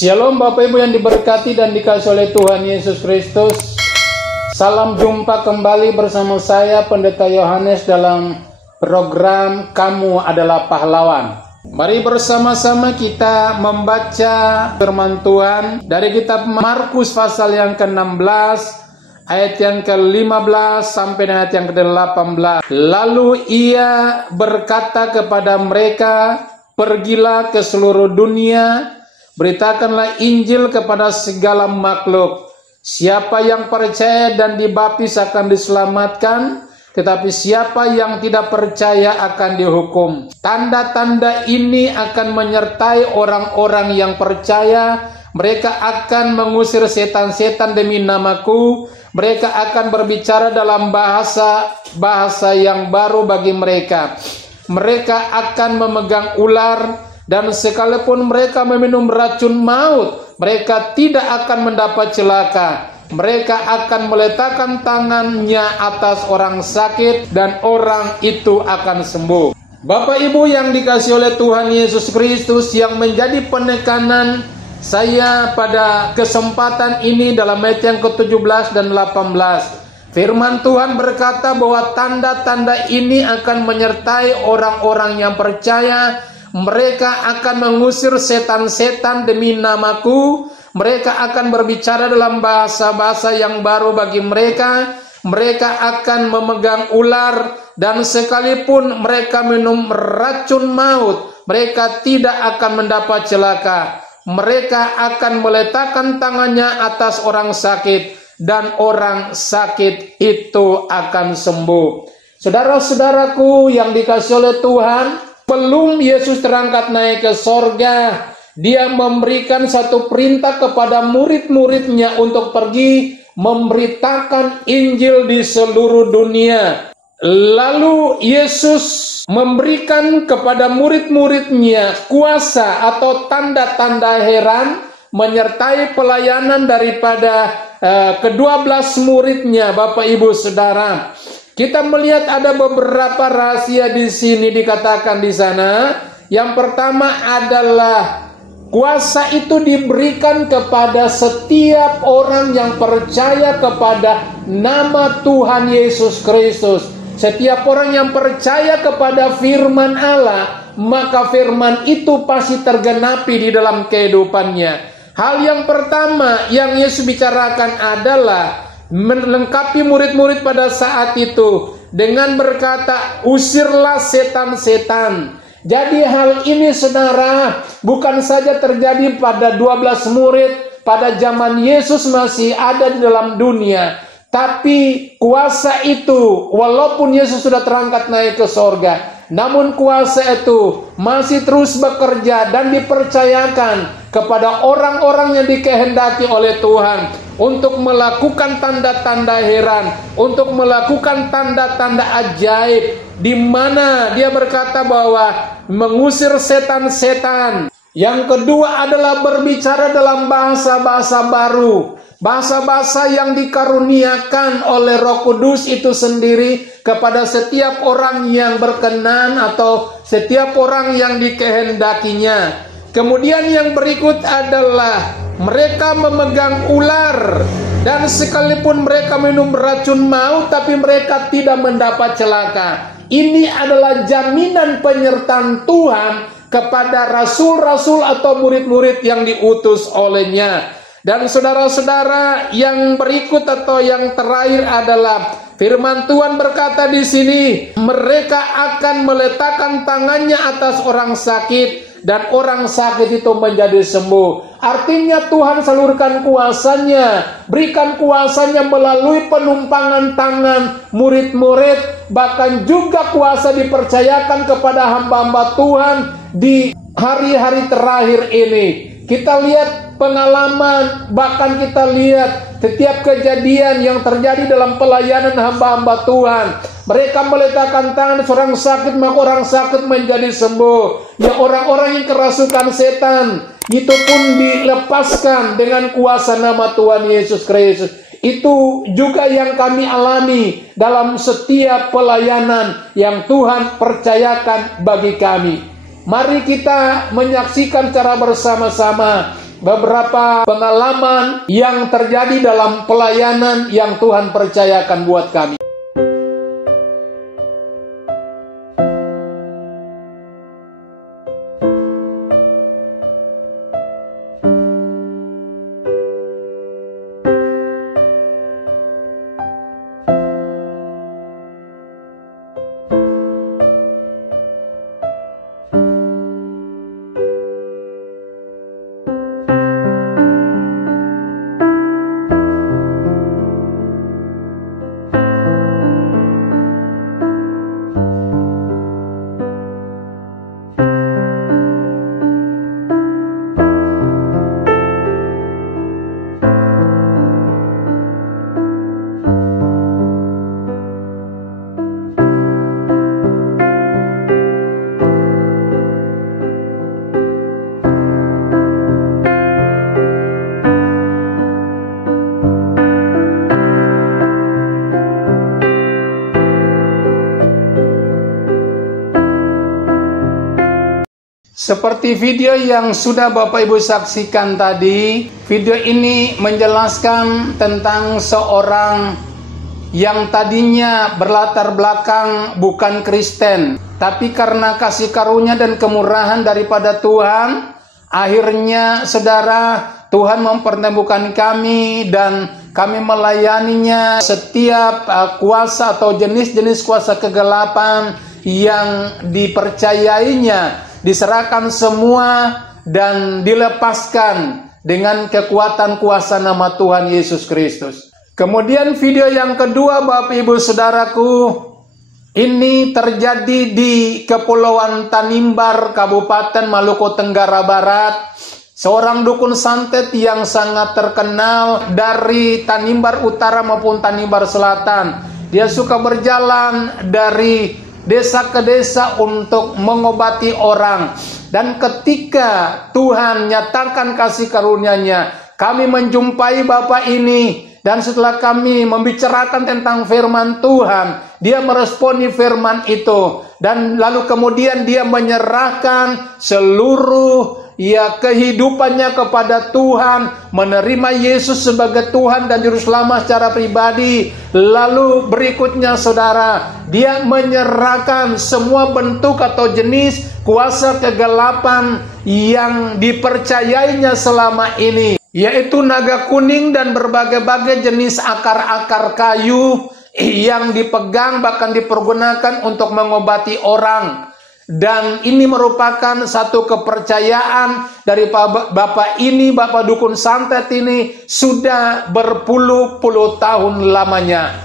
Shalom Bapak Ibu yang diberkati dan dikasihi oleh Tuhan Yesus Kristus. Salam jumpa kembali bersama saya Pendeta Yohanes dalam program Kamu Adalah Pahlawan. Mari bersama-sama kita membaca firman Tuhan dari kitab Markus pasal yang ke-16 ayat yang ke-15 sampai ayat yang ke-18. Lalu ia berkata kepada mereka, "Pergilah ke seluruh dunia, beritakanlah Injil kepada segala makhluk. Siapa yang percaya dan dibaptis akan diselamatkan, tetapi siapa yang tidak percaya akan dihukum. Tanda-tanda ini akan menyertai orang-orang yang percaya. Mereka akan mengusir setan-setan demi namaku. Mereka akan berbicara dalam bahasa yang baru bagi mereka. Mereka akan memegang ular, dan sekalipun mereka meminum racun maut, mereka tidak akan mendapat celaka. Mereka akan meletakkan tangannya atas orang sakit, dan orang itu akan sembuh." Bapak Ibu yang dikasihi oleh Tuhan Yesus Kristus, yang menjadi penekanan saya pada kesempatan ini dalam ayat yang ke-17 dan 18. Firman Tuhan berkata bahwa tanda-tanda ini akan menyertai orang-orang yang percaya. Mereka akan mengusir setan-setan demi namaku. Mereka akan berbicara dalam bahasa-bahasa yang baru bagi mereka. Mereka akan memegang ular, dan sekalipun mereka minum racun maut, mereka tidak akan mendapat celaka. Mereka akan meletakkan tangannya atas orang sakit, dan orang sakit itu akan sembuh. Saudara-saudaraku yang dikasihi oleh Tuhan, sebelum Yesus terangkat naik ke sorga, Dia memberikan satu perintah kepada murid-muridnya untuk pergi memberitakan Injil di seluruh dunia. Lalu Yesus memberikan kepada murid-muridnya kuasa atau tanda-tanda heran menyertai pelayanan daripada ke-12 muridnya. Bapak Ibu Saudara, kita melihat ada beberapa rahasia di sini dikatakan di sana. Yang pertama adalah kuasa itu diberikan kepada setiap orang yang percaya kepada nama Tuhan Yesus Kristus. Setiap orang yang percaya kepada firman Allah, maka firman itu pasti tergenapi di dalam kehidupannya. Hal yang pertama yang Yesus bicarakan adalah melengkapi murid-murid pada saat itu dengan berkata, "Usirlah setan-setan." Jadi hal ini saudara bukan saja terjadi pada 12 murid pada zaman Yesus masih ada di dalam dunia, tapi kuasa itu walaupun Yesus sudah terangkat naik ke sorga, namun kuasa itu masih terus bekerja dan dipercayakan kepada orang-orang yang dikehendaki oleh Tuhan untuk melakukan tanda-tanda heran, untuk melakukan tanda-tanda ajaib, di mana Dia berkata bahwa mengusir setan-setan. Yang kedua adalah berbicara dalam bahasa-bahasa baru, bahasa-bahasa yang dikaruniakan oleh Roh Kudus itu sendiri kepada setiap orang yang berkenan atau setiap orang yang dikehendakinya. Kemudian yang berikut adalah mereka memegang ular, dan sekalipun mereka minum racun maut, tapi mereka tidak mendapat celaka. Ini adalah jaminan penyertaan Tuhan kepada rasul-rasul atau murid-murid yang diutus olehnya. Dan saudara-saudara, yang berikut atau yang terakhir adalah firman Tuhan berkata di sini, mereka akan meletakkan tangannya atas orang sakit, dan orang sakit itu menjadi sembuh. Artinya Tuhan salurkan kuasanya, berikan kuasanya melalui penumpangan tangan murid-murid, bahkan juga kuasa dipercayakan kepada hamba-hamba Tuhan di hari-hari terakhir ini. Kita lihat pengalaman, bahkan kita lihat setiap kejadian yang terjadi dalam pelayanan hamba-hamba Tuhan. Mereka meletakkan tangan seorang sakit, maka orang sakit menjadi sembuh. Ya, orang-orang yang kerasukan setan itu pun dilepaskan dengan kuasa nama Tuhan Yesus Kristus. Itu juga yang kami alami dalam setiap pelayanan yang Tuhan percayakan bagi kami. Mari kita menyaksikan cara bersama-sama beberapa pengalaman yang terjadi dalam pelayanan yang Tuhan percayakan buat kami. Seperti video yang sudah Bapak Ibu saksikan tadi, video ini menjelaskan tentang seorang yang tadinya berlatar belakang bukan Kristen, tapi karena kasih karunia dan kemurahan daripada Tuhan, akhirnya saudara, Tuhan mempertemukan kami dan kami melayaninya. Setiap kuasa atau jenis-jenis kuasa kegelapan yang dipercayainya diserahkan semua dan dilepaskan dengan kekuatan kuasa nama Tuhan Yesus Kristus. Kemudian video yang kedua, Bapak Ibu Saudaraku, ini terjadi di Kepulauan Tanimbar, Kabupaten Maluku Tenggara Barat. Seorang dukun santet yang sangat terkenal dari Tanimbar Utara maupun Tanimbar Selatan. Dia suka berjalan dari desa ke desa untuk mengobati orang. Dan ketika Tuhan nyatakan kasih karunia-Nya, kami menjumpai Bapak ini. Dan setelah kami membicarakan tentang firman Tuhan, dia meresponi firman itu. Dan lalu kemudian dia menyerahkan seluruh kehidupannya kepada Tuhan, menerima Yesus sebagai Tuhan dan Juru Selamat secara pribadi. Lalu berikutnya saudara, dia menyerahkan semua bentuk atau jenis kuasa kegelapan yang dipercayainya selama ini, yaitu naga kuning dan berbagai-bagai jenis akar-akar kayu yang dipegang bahkan dipergunakan untuk mengobati orang. Dan ini merupakan satu kepercayaan dari Bapak ini, Bapak dukun santet ini, sudah berpuluh-puluh tahun lamanya.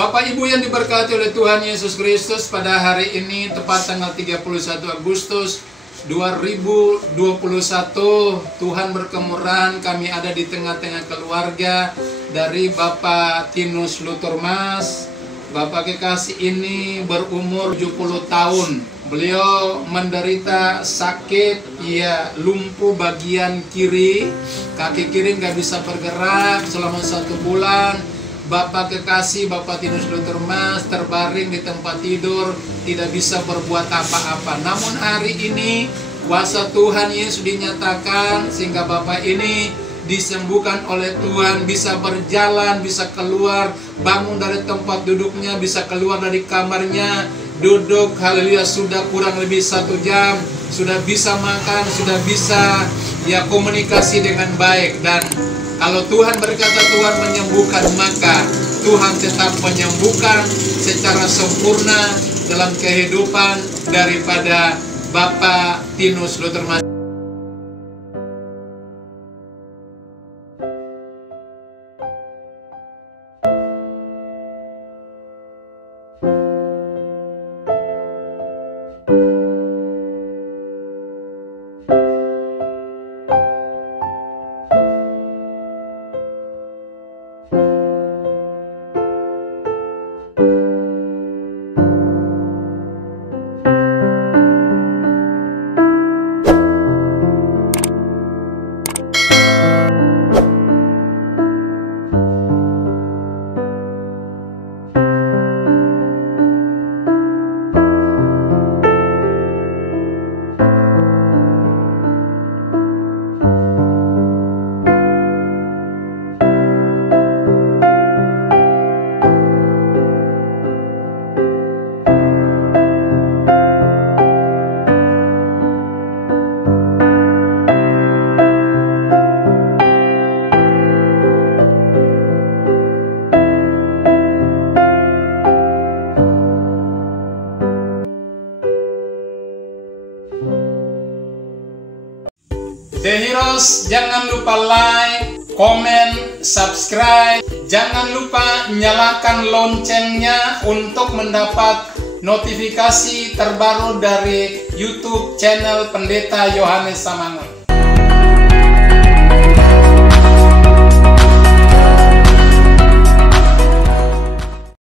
Bapak Ibu yang diberkati oleh Tuhan Yesus Kristus, pada hari ini tepat tanggal 31 Agustus 2021, Tuhan berkemurahan kami ada di tengah-tengah keluarga dari Bapak Tinus Luturmas. Bapak kekasih ini berumur 70 tahun. Beliau menderita sakit, lumpuh bagian kiri, kaki kiri nggak bisa bergerak selama 1 bulan. Bapak kekasih, Bapak Tinus Luturmas terbaring di tempat tidur, tidak bisa berbuat apa-apa. Namun hari ini kuasa Tuhan Yesus dinyatakan sehingga Bapak ini disembuhkan oleh Tuhan, bisa berjalan, bisa keluar, bangun dari tempat duduknya, bisa keluar dari kamarnya, duduk, haleluya, sudah kurang lebih 1 jam, sudah bisa makan, sudah bisa komunikasi dengan baik. Dan kalau Tuhan berkata Tuhan menyembuhkan, maka Tuhan tetap menyembuhkan secara sempurna dalam kehidupan daripada Bapak Tinus Luturmas. The Heroes, jangan lupa like, komen, subscribe. Jangan lupa nyalakan loncengnya untuk mendapat notifikasi terbaru dari YouTube channel Pendeta Yohanes Samangun.